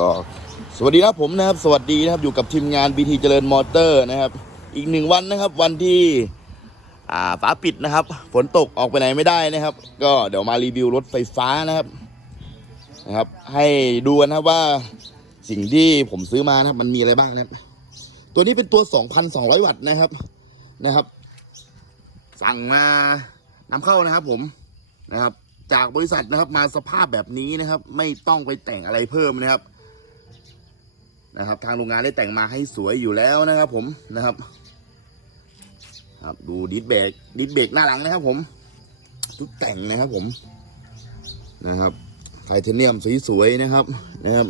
ก็สวัสดีครับผมนะครับ สวัสดีนะครับอยู่กับทีมงาน BT เจริญมอเตอร์นะครับ อีกหนึ่งวันนะครับ วันที่อ่าฟ้าปิดนะครับ ฝนตกออกไปไหนไม่ได้นะครับ ก็เดี๋ยวมารีวิวรถไฟฟ้านะครับนะครับ ให้ดูกันนะครับว่าสิ่งที่ผมซื้อมานะครับ มันมีอะไรบ้างนะครับ ตัวนี้เป็นตัว 2,200 วัตต์นะครับนะครับ สั่งมานำเข้านะครับ ผมนะครับ จากบริษัทนะครับมาสภาพแบบนี้นะครับ ไม่ต้องไปแต่งอะไรเพิ่มนะครับ นะครับ ทางโรงงานได้แต่งมาให้สวยอยู่แล้วนะครับ ผมนะครับ ครับ ดูดิสเบรกดิสเบรกหน้าหลังนะครับ ผมทุกแต่งนะครับ ผมนะครับไทเทเนียมสวยๆนะครับ นะครับ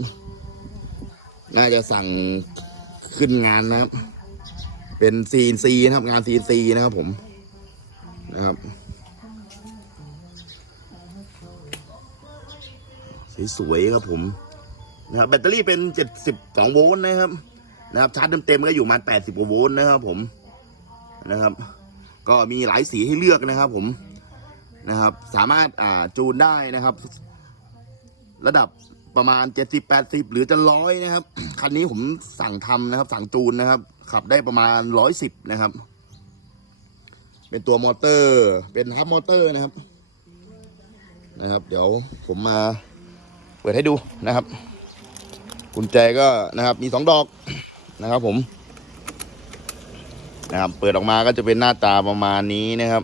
น่าจะสั่งขึ้นงานนะครับ เป็น CNC นะครับ งาน CNC นะครับ ผมนะครับสวยๆครับผม นะครับแบตเตอรี่เป็น 72 โวลต์นะครับนะครับชาร์จเต็มๆก็อยู่ประมาณ80กว่าโวลต์นะครับผมนะครับ ก็มีหลายสีให้เลือกนะครับ ผมนะครับ สามารถอ่าจูนได้นะครับ ระดับประมาณ 70 80 หรือจะร้อยนะครับคันนี้ผมสั่งทำนะครับ สั่งจูนนะครับ ขับได้ประมาณ 110 นะครับ เป็นตัวมอเตอร์ เป็นฮับมอเตอร์นะครับ นะครับ เดี๋ยวผมมาเปิดให้ดูนะครับ กุญแจก็นะครับมีสองดอกนะครับ ผม นะครับ เปิดออกมาก็จะเป็นหน้าตาประมาณนี้นะครับ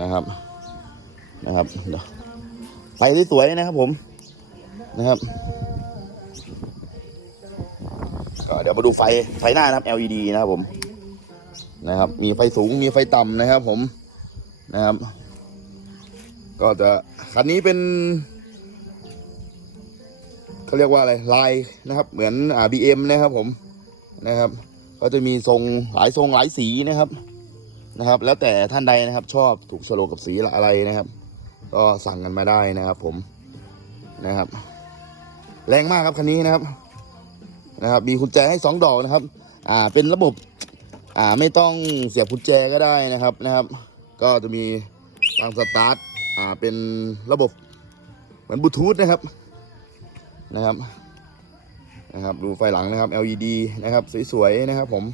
นะครับ นะครับไฟที่สวยนะครับผมนะครับก็เดี๋ยวมาดูไฟไฟหน้านะครับ LED นะครับผม นะครับ มีไฟสูงมีไฟต่ำนะครับ ผมนะครับ ก็จะคันนี้เป็น เขาเรียกว่าอะไรลายนะครับ เหมือนอ่าบีเอ็มนะครับผมนะครับ ก็จะมีทรงหลายทรงหลายสีนะครับนะครับ แล้วแต่ท่านใดนะครับชอบถูกสโลกกับสีอะไรนะครับ ก็สั่งกันมาได้นะครับ ผมนะครับ แรงมากครับคันนี้นะครับนะครับ มีกุญแจให้สองดอกนะครับ อ่าเป็นระบบอ่าไม่ต้องเสียบกุญแจก็ได้นะครับนะครับ ก็จะมีฟังสตาร์ทอ่าเป็นระบบเหมือนบลูทูธนะครับ นะครับนะครับดูไฟหลังนะครับ LED นะครับสวยๆนะครับผม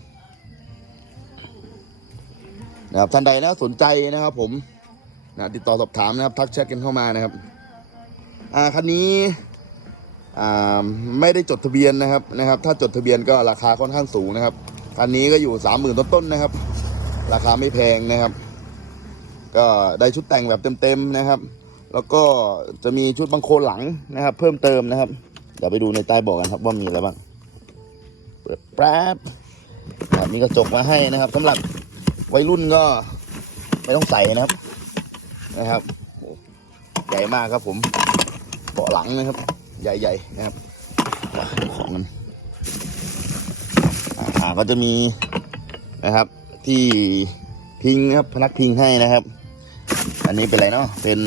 นะครับท่านใดนะสนใจนะครับ ผมนะติดต่อสอบถามนะครับทักแชทกันเข้ามานะครับอ่าคันนี้อ่าไม่ได้จดทะเบียนนะครับนะครับ ถ้าจดทะเบียนก็ราคาค่อนข้างสูงนะครับคันนี้ก็อยู่สามหมื่นต้นๆนะครับ ราคาไม่แพงนะครับ ก็ได้ชุดแต่งแบบเต็มๆนะครับ แล้วก็จะมีชุดบังโคลหลังนะครับ เพิ่มเติมนะครับ เดี๋ยวไปดูในใต้บอกกันครับว่ามีอะไรบ้างเปิดแป๊บนะครับมีกระจกมาให้นะครับสำหรับวัยรุ่นก็ไม่ต้องใส่นะครับนะครับใหญ่มากครับผมเบาะหลังนะครับ ใหญ่ๆนะครับของกันอ่าก็จะมีนะครับที่พิงนะครับพนักพิงให้นะครับ อันนี้เป็นอะไรเนาะเป็น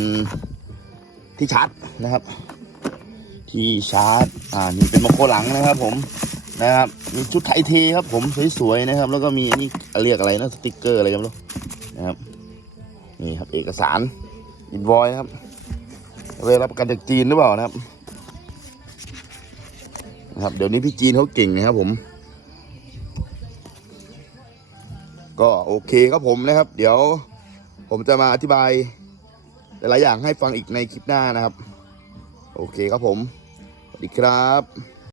ที่ชาร์จนะครับ ที่ชาร์จ อ่า นี่เป็นโมโคหลังนะครับ ผม นะครับ มีชุดไทยเทครับ ผม สวยๆนะครับ แล้วก็มีอันนี้เรียกอะไรนะ สติกเกอร์อะไรกันไม่รู้นะครับ นี่ครับ เอกสารอินวอยครับเวลารับประกันจากจีนหรือเปล่านะครับ นะครับ เดี๋ยวนี้พี่จีนเขาเก่งนะครับ ผมก็โอเคครับผมนะครับ เดี๋ยวผมจะมาอธิบาย หลายๆอย่างให้ฟังอีกในคลิปหน้านะครับ โอเคครับผม ดีครับ